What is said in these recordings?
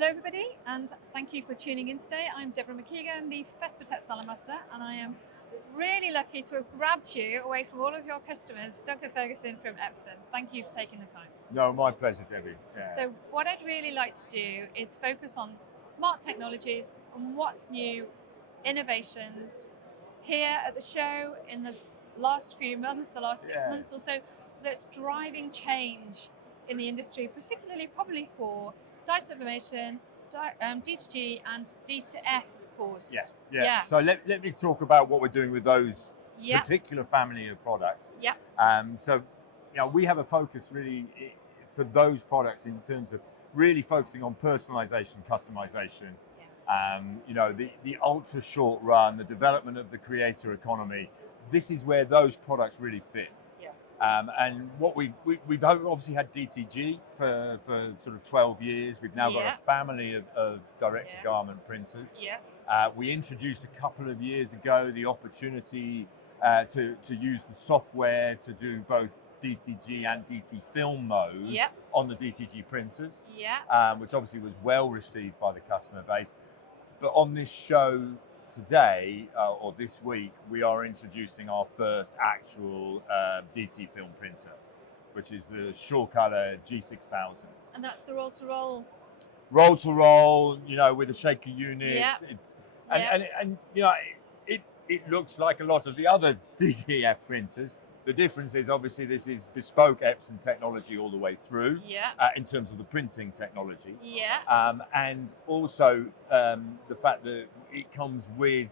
Hello everybody, and thank you for tuning in today. I'm Deborah McKeegan, the Fespa Textile Ambassador, and I am really lucky to have grabbed you away from all of your customers, Duncan Ferguson from Epson. Thank you for taking the time. No, my pleasure, Debbie. Yeah. So what I'd really like to do is focus on smart technologies and what's new, innovations here at the show in the last few months, the last 6 months or so, that's driving change in the industry, particularly probably for dye sublimation, D2G and D2F, of course. Yeah. So let me talk about what we're doing with those Yeah. particular family of products. Yeah. So, we have a focus really for those products in terms of really focusing on personalisation, customisation. The ultra short run, the development of the creator economy. This is where those products really fit. And what we've obviously had DTG for sort of 12 years. We've now got a family of direct-to-garment printers. We introduced a couple of years ago the opportunity to use the software to do both DTG and DT film mode on the DTG printers, which obviously was well received by the customer base. But on this show today, or this week, we are introducing our first actual DT film printer, which is the SureColor G6000. And that's the roll-to-roll. Roll-to-roll, with a shaker unit. It looks like a lot of the other DTF printers. The difference is obviously this is bespoke Epson technology all the way through in terms of the printing technology. And also the fact that it comes with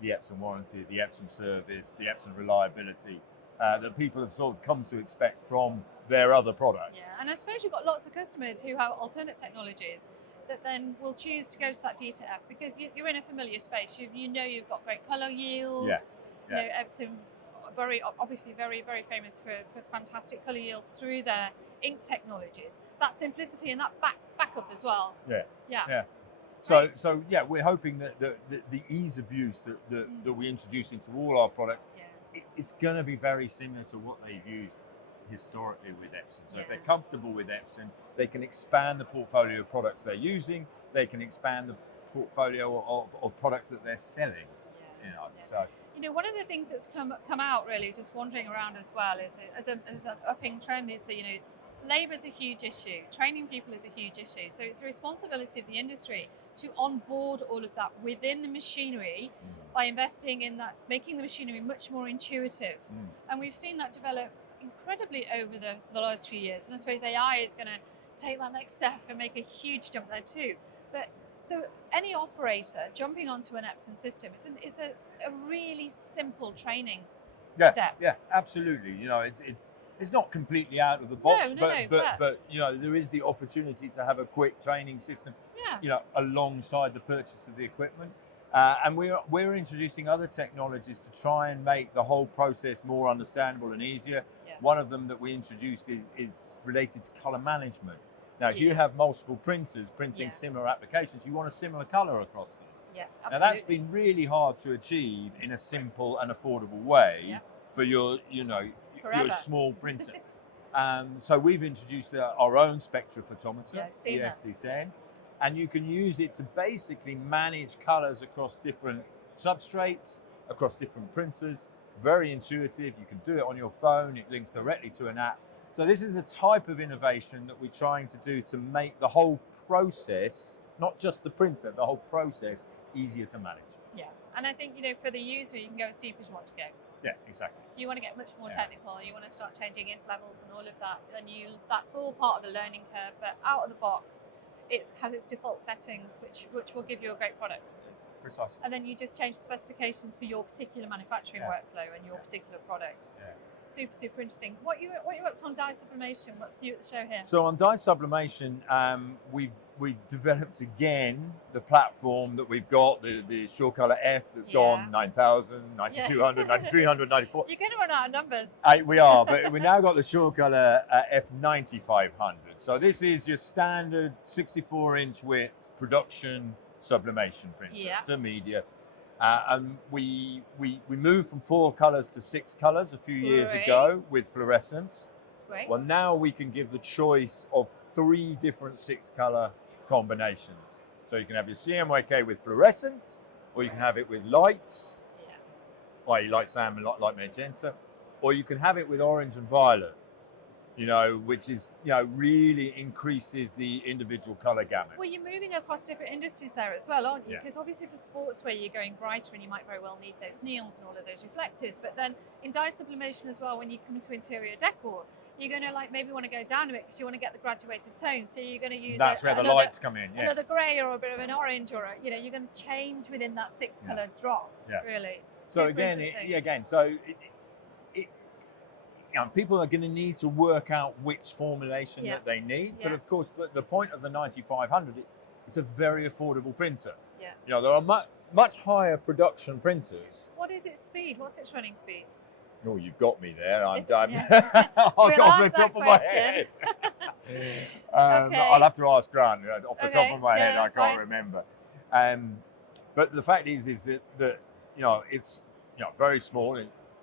the Epson warranty, the Epson service, the Epson reliability that people have sort of come to expect from their other products. And I suppose you've got lots of customers who have alternate technologies that then will choose to go to that DTF because you're in a familiar space. You've got great colour yield. Epson obviously very, very famous for fantastic colour yield through their ink technologies. That simplicity and that backup as well. So we're hoping that the ease of use that we introduce into all our products, it's going to be very similar to what they've used historically with Epson. So if they're comfortable with Epson, they can expand the portfolio of products they're using. They can expand the portfolio of products that they're selling. So. One of the things that's come out really, just wandering around as well, is as an upping trend, is that labour is a huge issue. Training people is a huge issue. So it's the responsibility of the industry to onboard all of that within the machinery by investing in that, making the machinery much more intuitive. And we've seen that develop incredibly over the last few years. And I suppose AI is going to take that next step and make a huge jump there too. But so any operator jumping onto an Epson system is a really simple training step. Yeah, absolutely. It's not completely out of the box, but there is the opportunity to have a quick training system, alongside the purchase of the equipment. And we're introducing other technologies to try and make the whole process more understandable and easier. One of them that we introduced is related to color management. Now, if you have multiple printers printing similar applications, you want a similar color across them. Absolutely. Now, that's been really hard to achieve in a simple and affordable way for your small printer. So we've introduced our own spectrophotometer, the SD10, and you can use it to basically manage colors across different substrates, across different printers. Very intuitive. You can do it on your phone. It links directly to an app. So this is the type of innovation that we're trying to do to make the whole process, not just the printer, the whole process easier to manage. And I think, for the user, you can go as deep as you want to go. Yeah, exactly. If you want to get much more technical, you want to start changing ink levels and all of that, then that's all part of the learning curve. But out of the box, it has its default settings, which will give you a great product. Precisely. And then you just change the specifications for your particular manufacturing workflow and your particular product. Super, super interesting. What you up to on dye sublimation? What's new at the show here? So on dye sublimation, we've developed again the platform that we've got, the SureColor F that's gone 9,000, 9,200, 9,300, 94. You're going to run out of numbers. We are, but we now got the SureColor F9500. So this is your standard 64-inch width production sublimation printer to media. And we moved from 4 colors to 6 colors a few years ago with fluorescence. Well, now we can give the choice of 3 different 6-color combinations. So you can have your CMYK with fluorescent, or you can have it with lights, i.e. light salmon, light magenta, or you can have it with orange and violet, which is, really increases the individual color gamut. Well, you're moving across different industries there as well, aren't you? Yeah. Because obviously for sportswear, you're going brighter and you might very well need those neons and all of those reflectors. But then in dye sublimation as well, when you come into interior decor, you're going to maybe want to go down a bit because you want to get the graduated tone. So you're going to use that's where the lights come in. Yes. Another grey or a bit of an orange, or you're going to change within that 6 color drop. Yeah. Really. So Super again, interesting. people are going to need to work out which formulation that they need. Yeah. But of course, the point of the 9500, it's a very affordable printer. Yeah. There are much higher production printers. What is its speed? What's its running speed? Oh, you've got me there. I'm Yeah. I'll go off the ask top that of my question. head. Okay. I'll have to ask Grant. Off the top of my head, Yeah, I can't remember. But the fact is that it's very small.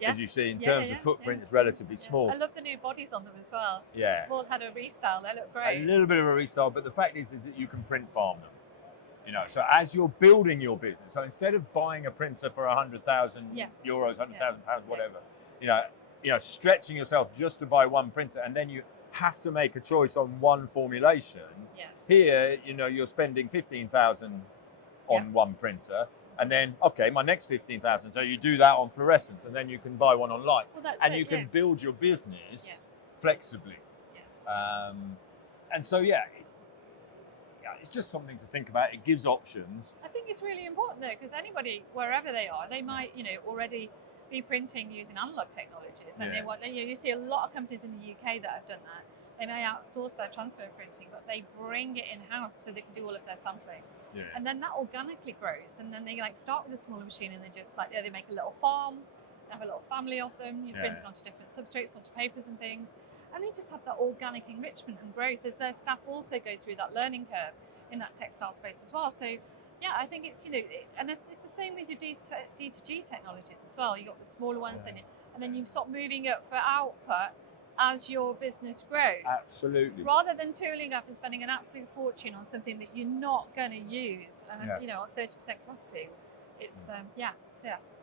As you see, in terms of footprint, it's relatively small. I love the new bodies on them as well. Yeah. They've all had a restyle. They look great. A little bit of a restyle, but the fact is that you can print farm them. So as you're building your business, so instead of buying a printer for 100,000 euros, 100,000 pounds, whatever, stretching yourself just to buy one printer, and then you have to make a choice on one formulation. Yeah. Here, you're spending 15,000 on one printer. And then, my next 15,000. So you do that on fluorescence, and then you can buy one on light, and you can build your business flexibly. Yeah. And so, it's just something to think about. It gives options. I think it's really important though, because anybody, wherever they are, they might, already be printing using analog technologies, and they want. You see a lot of companies in the UK that have done that. They may outsource their transfer printing, but they bring it in house so they can do all of their sampling. Yeah. And then that organically grows, and then they start with a smaller machine, and they just they make a little farm, they have a little family of them, printing onto different substrates, onto papers and things, and they just have that organic enrichment and growth as their staff also go through that learning curve in that textile space as well. So I think it's and it's the same with your D2G technologies as well. You got the smaller ones, and then you start moving up for output as your business grows. Absolutely. Rather than tooling up and spending an absolute fortune on something that you're not going to use, at 30% capacity, it's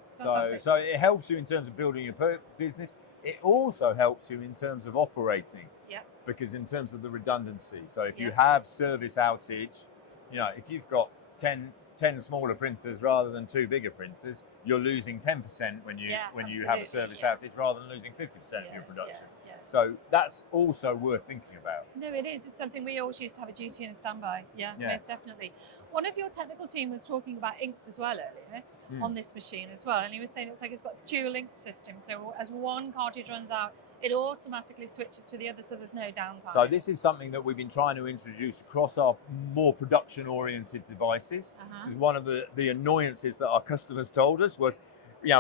it's fantastic. So it helps you in terms of building your business. It also helps you in terms of operating. Yeah. Because in terms of the redundancy. So if you have service outage, if you've got 10 smaller printers rather than 2 bigger printers, you're losing 10% when you have a service outage rather than losing 50% of your production. So that's also worth thinking about. No, it is. It's something we always used to have a duty and a standby. Yeah, most definitely. One of your technical team was talking about inks as well earlier on this machine as well, and he was saying it's got dual ink system. So as one cartridge runs out, it automatically switches to the other, so there's no downtime. So this is something that we've been trying to introduce across our more production-oriented devices. Because one of the annoyances that our customers told us was,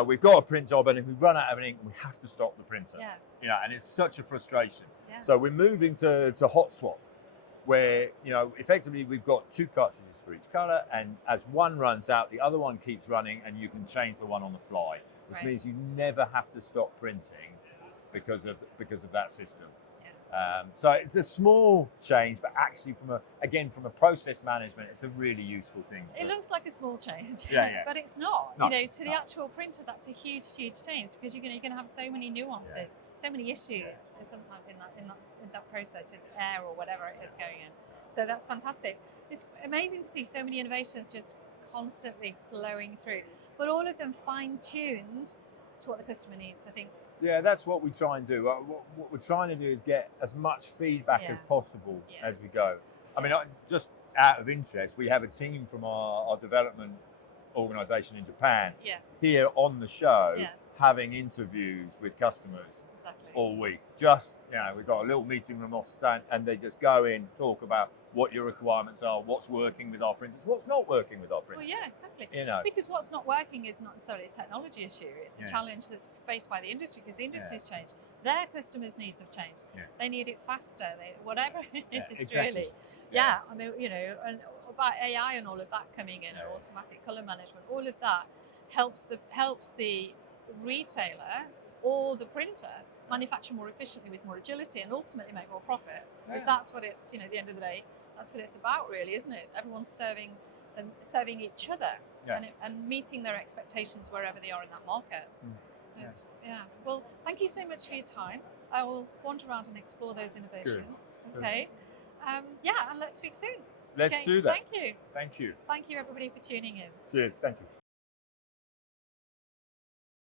we've got a print job, and if we run out of ink, we have to stop the printer. Yeah. And it's such a frustration. Yeah. So we're moving to hot swap, where effectively we've got 2 cartridges for each color, and as one runs out, the other one keeps running, and you can change the one on the fly, which means you never have to stop printing because of that system. So it's a small change, but actually from a process management, it's a really useful thing. It looks like a small change, but it's not. No, to the actual printer, that's a huge change, because you're going to have so many nuances, so many issues sometimes in that process with air or whatever it is going in. So that's fantastic. It's amazing to see so many innovations just constantly flowing through, but all of them fine-tuned to what the customer needs, I think. Yeah, that's what we try and do. What we're trying to do is get as much feedback as possible as we go. I mean, just out of interest, we have a team from our development organisation in Japan here on the show having interviews with customers all week. Just, we've got a little meeting room off stand, and they just go in, talk about what your requirements are, what's working with our printers, what's not working with our printers. Well, exactly. Because what's not working is not necessarily a technology issue. It's a challenge that's faced by the industry, because the industry's changed. Their customers' needs have changed. Yeah. They need it faster. Whatever it is, really. Yeah. I mean, and about AI and all of that coming in, and automatic color management, all of that helps the retailer or the printer manufacture more efficiently with more agility and ultimately make more profit, because that's what it's, at the end of the day, That's what it's about, really, isn't it? Everyone's serving each other, Yeah. and meeting their expectations wherever they are in that market. Yeah. Well, thank you so much for your time. I will wander around and explore those innovations. Good. Okay. Yeah, and let's speak soon. Let's Okay, do that. Thank you. Thank you. Thank you, everybody, for tuning in. Cheers. Thank you.